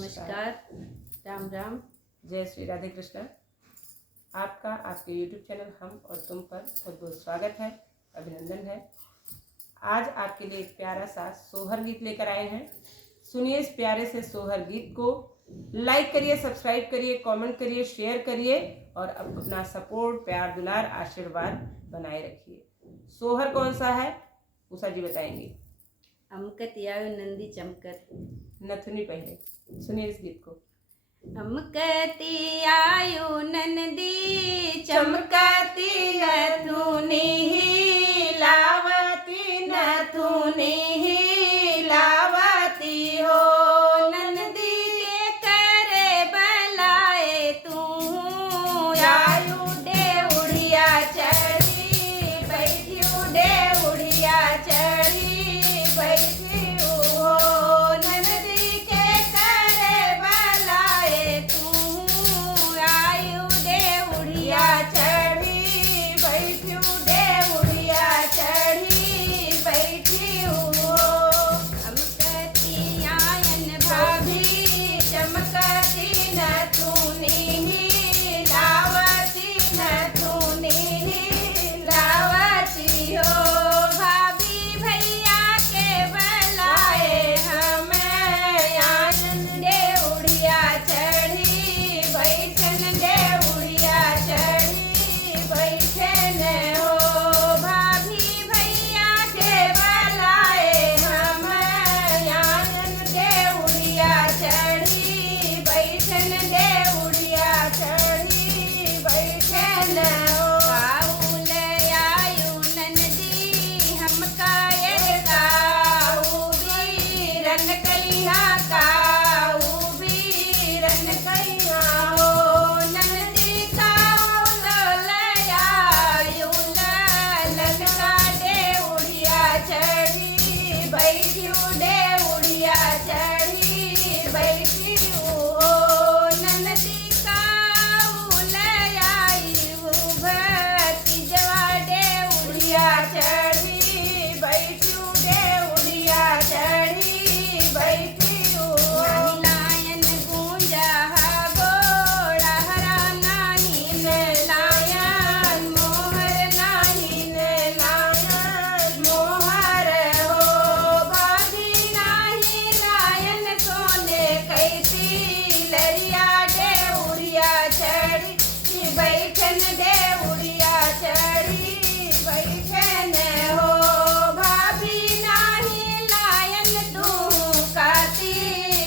नमस्कार। राम राम। जय श्री राधे कृष्ण। आपका आपके YouTube चैनल हम और तुम पर बहुत बहुत स्वागत है, अभिनंदन है। आज आपके लिए एक प्यारा सा सोहर गीत लेकर आए हैं। सुनिए इस प्यारे से सोहर गीत को, लाइक करिए, सब्सक्राइब करिए, कमेंट करिए, शेयर करिए और अपना सपोर्ट, प्यार, दुलार, आशीर्वाद बनाए रखिए। सोहर कौन सा है उषा जी बताएंगी। अमकत आयो नंदी चमकत, नथुनी पहले सुनिए इस गीत को। अमकती आयो नंदी चमकती नथुनी हिलावती, नथुनी हिलावती हो। नंदी के करे बलाए तू आयु डे उड़िया चढ़ी बैठी, उड़े उड़िया चढ़ी बैठी हो। नंदी के करे बलाए तू आयु डे उड़िया चढ़ी बैठी, उड़े उड़िया चढ़ी बैठी हो। अमकती आयन भाभी चमकती नथुनी हिलावती, नथुनी हिलावती हो। भाभी भैया के बलाए हम आनंद डे उड़िया चढ़ी बैठन, डे उड़िया चढ़ी बैठन हो। भाभी भैया के बलाए हम आनंद डे उड़िया चढ़ी बैठन, डे उड़िया चढ़ी बैठन हो। काहुल आयु नंदी हम कायर काहू बीरन कलिया, काहू बीरन कलिया हो। नंदी काहुल आयु ललन का डे उड़िया चढ़ी बैठी, उड़े उड़िया चढ़ी बैठी हो। नंदी काहुल आयु भतीजवा डे उड़िया चढ़ी बैठी, उड़े उड़िया चढ़ी बैठी हो। नायन गूंजा गोड़ा हरा नानी लायन मोहर, नानी लायन मोहर हो। भाभी नाही लायन सोने कैसी लरिया डे उड़िया चढ़ी बैठन, डे उड़िया चढ़ी बैठन हो। भाभी नाही लायन तू काती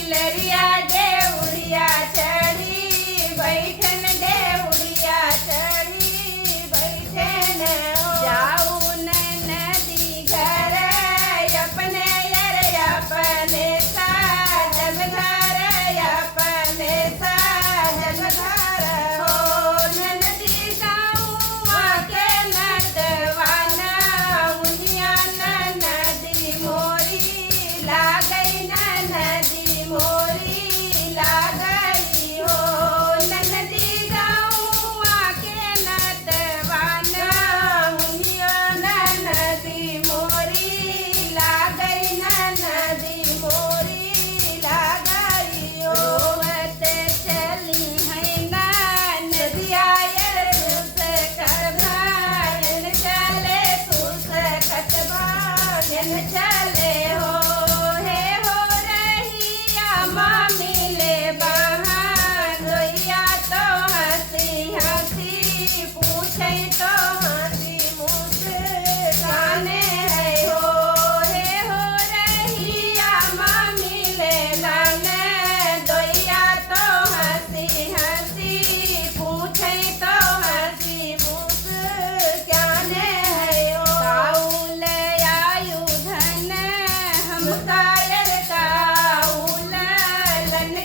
लरिया डे उड़िया चढ़ी बैठन, डे उड़िया चढ़ी बैठन हो। जाऊ नदी घर अपने यर अपने साजन घर, अपने साजन घर हो। नदी जाऊँ आके नटवाना मुनिया, नदी मोरी लागई, नदी मोरी लागई हो। नदी जाऊँ आके नटवाना मुनिया, नदी मोरी लागई, नदी मोरी लागई हो। रोवत चली है ना नदिया यर तुस करभायन चले, तुस कटभायन चले हो। हे हो रहिया माँ मिले बहान, रोइया तो हंसी हंसी पूछे तो हंसी मुस्काने है हो। हे हो रहिया माँ मिले लाने, दोइया तो हंसी हंसी पूछे तो हंसी मुस्काने है हो। काहुल आयु धन हम कायर काहुल लन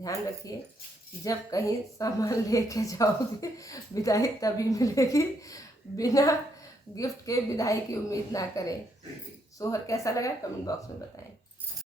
ध्यान रखिए, जब कहीं सामान लेके जाओगे विदाई तभी मिलेगी, बिना गिफ्ट के विदाई की उम्मीद ना करें। सोहर कैसा लगा कमेंट बॉक्स में बताएं।